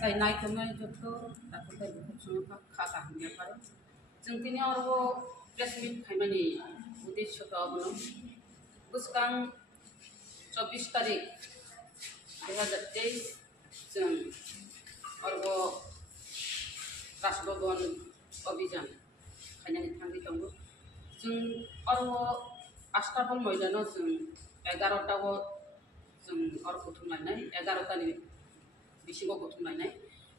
जाय नायथावनाय जत' दाखोर बुथुमनो खाखा हमनो पारो जों दिनै आरो प्रेस मिट खालामनायनि उद्देश्यखौ गोसोखां 24 तारिख 2023 जों आरो राजभवन अभियान खालामनानै थांबाय दङ जों आरो आस्ताबल मैदानाव जों 11टाव जों आरो बुथुमलायनाय 11टानि बिसिङाव बुथुमलायनाय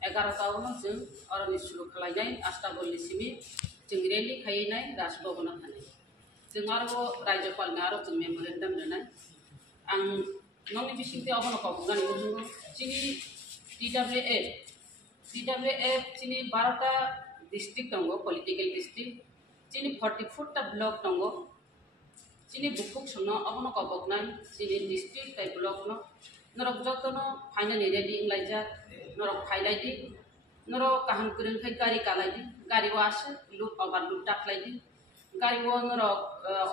11टावनो जों आरो सुरु खालामनाय आस्ताबलनिसिमि जों रेलि खालामनाय राजभवनाव थानाय जों आरो रायजोपालनो आरो जों मेम'रेन्डाम लिरनाय आं नंनि बिसिंथि अबनखौ बुंनानै बुङो जोंनि DWF जोंनि 12टा डिस्ट्रिक्ट दङ पलिटिकल डिस्ट्रिक्ट जोंनि 44टा ब्लक दङ जोंनि बुकुक संनो अबनखौ बगनाय जोंनि डिस्ट्रिक्ट ताइ ब्लक न नरक जतनो फाइनालि रेडी इंलाइजा नरक फाइलाइदि नरक काहाम करंखाय गारि कालाइदि गारि वासे लुट अबार लुट टाखलाइदि गारि वो नरक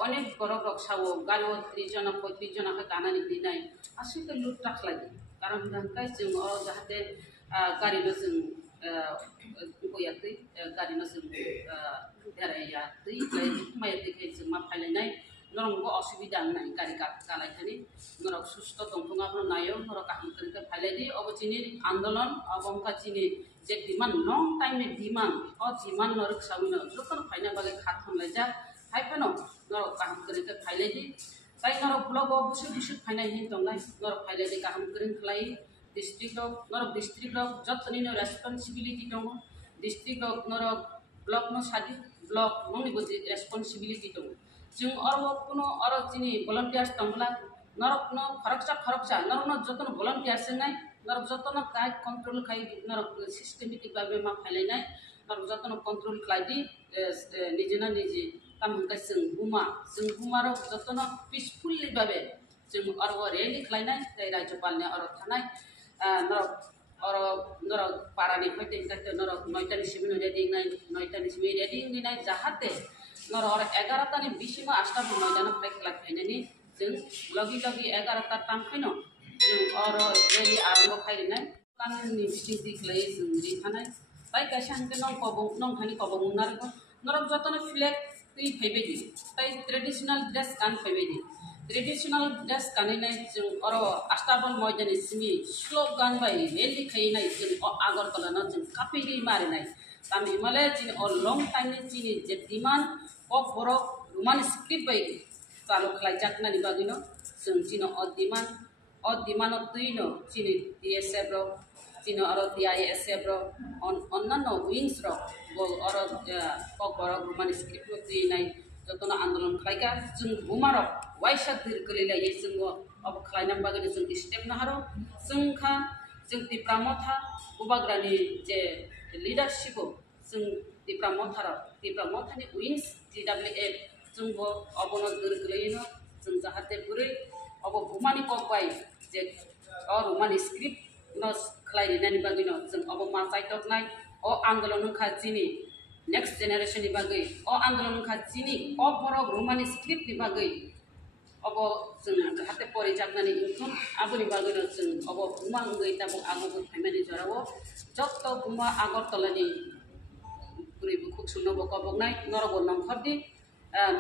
अनेक गरक रक सावो गारि वो 30 जना 35 जना के गानानि दिनाय आसिके लुट टाखलाइदि कारण दांखाय जों जाहाथे गारि न जों गयाखै गारि न जों देरायाखै मायाखै जों मा फाइलाइनाय नरक असुबिदा नाय गारि कालाइथानि नरक सुस्थ दंफाङाबो नायो नरक काहाम करंखाय फाइलाइदि अबचिनि आंदोलन अबंका चिनि जे डिमांड लं टाइम में डिमांड और डिमांड नरक साविनो जतन फाइना बागे खात हमलाइजा हाइफानो नरक काहाम करंखाय फाइलाइदि ताइ नरक ब्लक बुसु फाइनाय हिन दंनाय नरक फाइलाइदि काहाम करंखाय डिस्ट्रिक्ट नरक डिस्ट्रिक्ट जतनिनो रेस्पॉन्सिबिलिटी दङ डिस्ट्रिक्ट नरक ब्लक न सादि ब्लक नंनि बुजि रेस्पॉन्सिबिलिटी दङ जों आरो कोनो आरो जिनि वॉलंटियर्स दंब्ला नरक न फरकसा नरक न जतन वॉलंटियर्स नाय नरक जतन गाइड कंट्रोल खाइ नरक सिस्टेमेटिक भाबे मा फाइलाइनाय नरक जतन कंट्रोल खाइदि निजेना निजे काम हंका जों बुमा र जतन पीसफुली भाबे जों आरो रेली खालायनाय ताइ राज्यपालने आरो थानाय नरक पारानि फैते नरक 9टानि सिम रेडी नाय 9टानि सिम रेडी नाय जाहाथे नरक 11टानि बिसिमा आस्ताबल मैदान फाइखला फाइनानि जों लगी 11टा टामखैनो जों आरो रेली आरम्भ खालायनाय काननि बिसिंथि खालाय जों रि थानाय ताइ कायसांके नं खानि कबं नारगो नरक जतन फ्लैग ति फैबेदि ताइ ट्रेडिशनल ड्रेस कान फैबेदि ट्रेडिशनल ड्रेस कानिनाय जों आरो आस्ताबल मैदाननि सिमि स्लोगान बाय रेली खायनाय जों आगरतला न जों कापिरि मारिनाय ताम हिमालय जिन और long time Jini J demand of बर रोमान स्क्रिप्ट बाय चालु खालायजाकनानि बागिनो जों जिन अ डिमांड तुइनो जिनि DSF रो जिनो आरो DISF रो अन्नान्य विंग्स रो आरो बर रोमान स्क्रिप्ट तुइनाय जतन आंदोलन खालायगा जों बुमारो वाइसा दिर गलिलाय जों अब खालायनाम बागिनो जों स्टेप नाहारो जों तिप्रामथा उबाग्रानि जे लीडरशिप जों तिप्रामथानि विंग्स DWF जों अबन दिर गलिनो जों जाहाथे बुरै अब बुमानि कबाय जे रोमान स्क्रिप्ट न खालायनानि बागिनो जों अब मा चाइटकनाय अ आंदोलन खाजिनि नेक्स्ट जेनेरेशन बागै अ आंदोलन खाजिनि अ बर रोमान स्क्रिप्ट बागै अब जों जाहाथे परिजाकनानि इनथुन आबुनि बागैनो जों अब बुमा गै ताबो आगो फाइमानि जराव जत बुमा आगरतलानि बुरै बुकुक सुनबो कबगनाय नरगो नंखरदि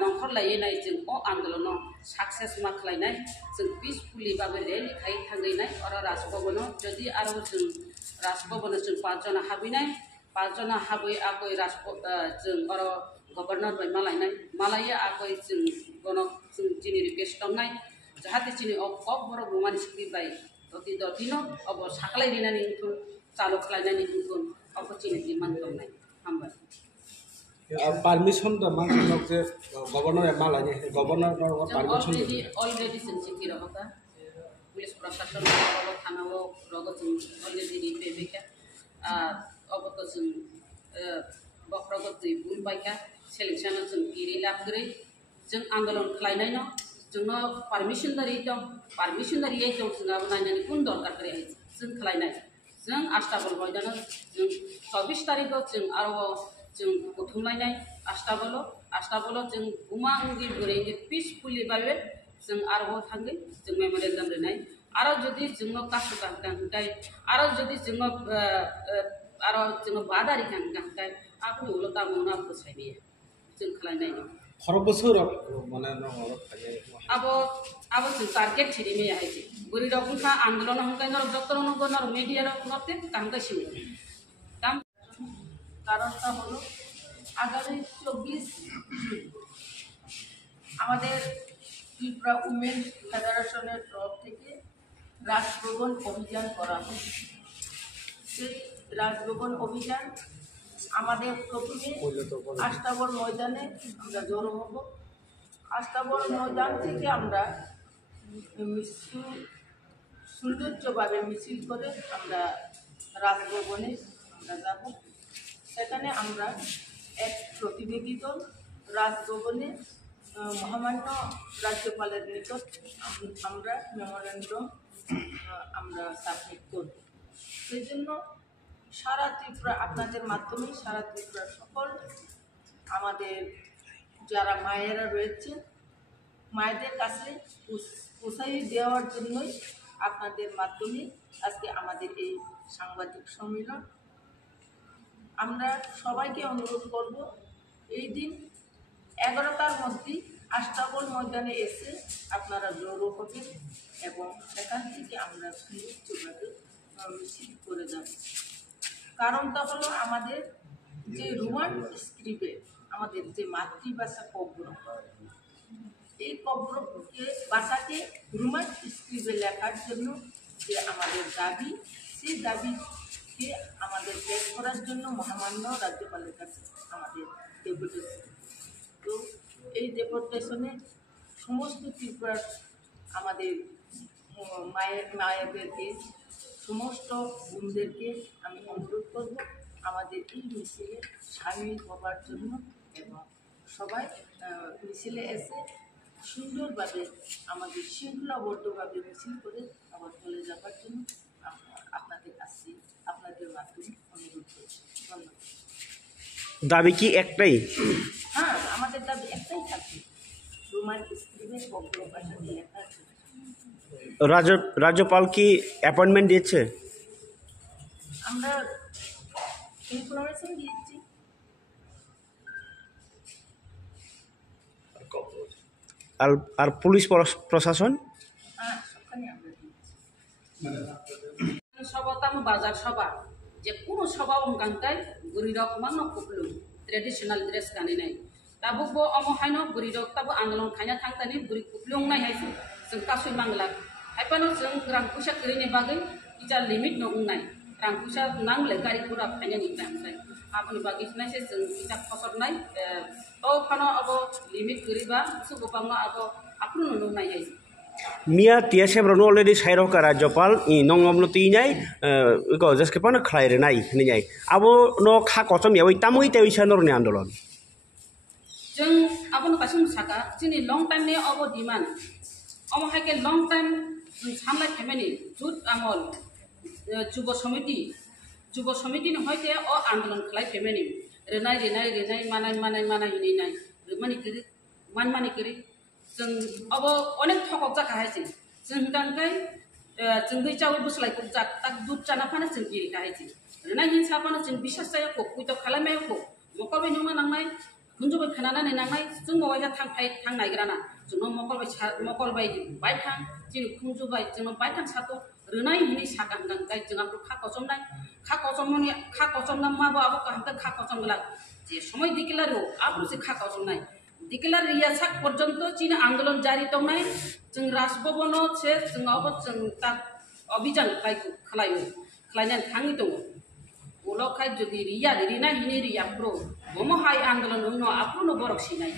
नंखर लायनाय जों अ आंदोलन सक्सेस मा खालायनाय जों पीसफुली बागै रेली खाय थांगैनाय आरो राजभवनाव जदि आरो जों राजभवनाव जों 5 जना हाबैनाय 5 जना हाबै आगै जों आरो गवर्नर बाय मालाया आगै जों गनो जों जिनि रिक्वेस्ट दंनाय जाहाथे जिनि अ बर रोमान स्क्रिप्ट बाय दतिनो अब साखलाय दिनानि इनथुन चालु खालायनानि इनथुन अब जिनि डिमांड दंनाय हामबाय परमिशन द मानक जे गवर्नर मालानि गवर्नर परमिशन ऑलरेडी जों चिठी रहका पुलिस प्रशासन और थानाव रगत जों ऑलरेडी रिपेबेका अब तो जों बखरगत बुल बायका सेलेक्शन जों गिरि लाबग्रै जों आंदोलन खालायनाय न जोंनो परमिशन दारि दं जोंआबो नायनानै कुन दरकार करे जों खालायनाय जों आस्ताबल मैदानाव जों 24 तारिखआव जों आरो जों बुथुमलायनाय आस्ताबल जों बुमा अंगि बुरैनि पीसफुली बाबे जों आरो थांगोन जों मेमोरेन्डाम लिरनाय आरो जुदि जोङो कासु गांगांगाय आरो जुदि जोङो आरो जोङो बादारि गांगांगाय आबो उलटा मना फोसायबियो जों खालायनाय दं खरब बोसोराव माने नङाबा फायनाय अब जों टारगेट छिरी में आए थे बुरी रकम का आंदोलन हम कहीं नर डॉक्टर उनको नर मीडिया नरते काम का शिव काम কারণটা হলো আগামী 24 আমাদের ত্রিপুরা উমেন ফেডারেশনের তরফ থেকে রাজভবন অভিযান করা হয় সেই রাজভবন অভিযান আমাদের প্রথমে আস্তাবল ময়দানে আমরা জড়ো হব আস্তাবল ময়দান থেকে আমরা সৌন্দর্যভাবে মিছিল করে আমরা রাজভবনে আমরা যাব সেখানে আমরা এক প্রতিনিধি দল রাজভবনে মহামান্য রাজ্যপালের নিকট আমরা মেমোরেন্ডাম আমরা সাবমিট করব সেই জন্য সারা ত্রিপুরা আপনাদের মাধ্যমে সারা ত্রিপুরা সকল আমাদের যারা মায়েরা রয়েছে মায়েদের কাছে পৌঁছাই দেওয়ার জন্যই আপনাদের মাধ্যমে আজকে আমাদের এই সাংবাদিক সম্মেলন আমরা সবাইকে অনুরোধ করব এই দিন 11টার মধ্যে আস্তাবল ময়দানে এসে আপনারা জড়ো হবেন এবং সেখান থেকে আমরা সুন্দরভাবে মিছিল করে যাব কারণটা হলো আমাদের যে রোমান স্ক্রিপ্টে আমাদের যে মাতৃভাষা কব্র এই কব্রকে ভাষাকে রোমান স্ক্রিপ্টে লেখার জন্য যে আমাদের দাবি সেই দাবিকে আমাদের পেশ করার জন্য মহামান্য রাজ্যপালের কাছে আমাদের ডেপুটেশন তো এই ডেপুটেশনে সমস্ত ত্রিপুরার আমাদের মায়েদেরকে সমস্ত বোনদেরকে আমি অনুরোধ করব আমাদের এই মিছিলে সামিল হবার জন্য এবং সবাই মিছিলে এসে সুন্দরভাবে আমাদের শৃঙ্খলাবদ্ধভাবে মিছিল করে আবার চলে যাবার জন্য আপনাদের কাছে আপনাদের মাধ্যমে অনুরোধ করছি ধন্যবাদ দাবি কি একটাই হ্যাঁ আমাদের দাবি একটাই থাকবে রোমান স্ক্রিপ্টের কব্র ভাষা দিয়ে লেখা রাজ্যপাল কি অ্যাপয়েন্টমেন্ট দিয়েছে আমরা ইনফরমেশন দিয়েছি আর পুলিশ প্রশাসন হ্যাঁ সবখানে আমরা দিয়েছি সভা তাম বাজার সভা যে কোনো সভা অঙ্কাঙ্কায় বুড়ি রক মানো কুপলু ট্রেডিশনাল ড্রেস গানি নাই তাবো বো অমহাইনো বুড়ি রক তাবো আন্দোলন খাইনা থাংতানি বুড়ি কুপলুং নাই হাইছে जों कासुइ बांला हाइपानो जों रां फैसा करिनि बागै इजा लिमिट न उंनाय रां फैसा नांले गारि गुरा फाइनानि बांसाय आपनि बागै नायसे जों इजा फसरनाय तो फानो अब लिमिट करिबा सुगोबांनो अब आपनो नुनो नाय हाय मिया टियासेब्रनो अलरेडी साइरका राज्यपाल इ नंगमनो तिनाय इको जसके पानो खलायरे नाय नियाय आबो नो खा कचम यावै तामुइ तेविसा नरनि आन्दोलन जों आबनो कासिम साका जोंनि लं टाइम नि अब डिमान्ड अम हाइके लं टाइम सामलाय फेमेनि जुट आमल जुब समिति हयते अ आन्दोलन खलाय फेमेनि रेनाय मानाय हिनाय मानि करि जों अब अनेक थकक जाखा हायसि जों गानकाय जों दै जावै बुसलाय को जाक ताक दुध जाना फानो जों गिरि हायसि रेनाय हिन सापानो जों बिसास जाया को कुइतो खालामनाय को मकलबाय नुमा नांनाय गुनजोबै खानानै नांनाय जों मवाया थां नायग्राना जों मकलबाय बाय थां जों खुंजुबाय जों बाय थां सातो रेनाय हिनि सागां गाय जों आपको खा कचमना माबो आबो काहते खा कचमला जे समय दिकेलारो आपको से खा कचमनाय दिकेलार रिया साक पर्यंत चीन आंदोलन जारी दंनाय जों राजभवन से जों अब जों ता अभियान खालायनानै थाङि दङ उलखाय जुदि रिया रिनाय हिनि रिया प्रो ममहाय आंदोलन उनो आपनो बरक सिनाय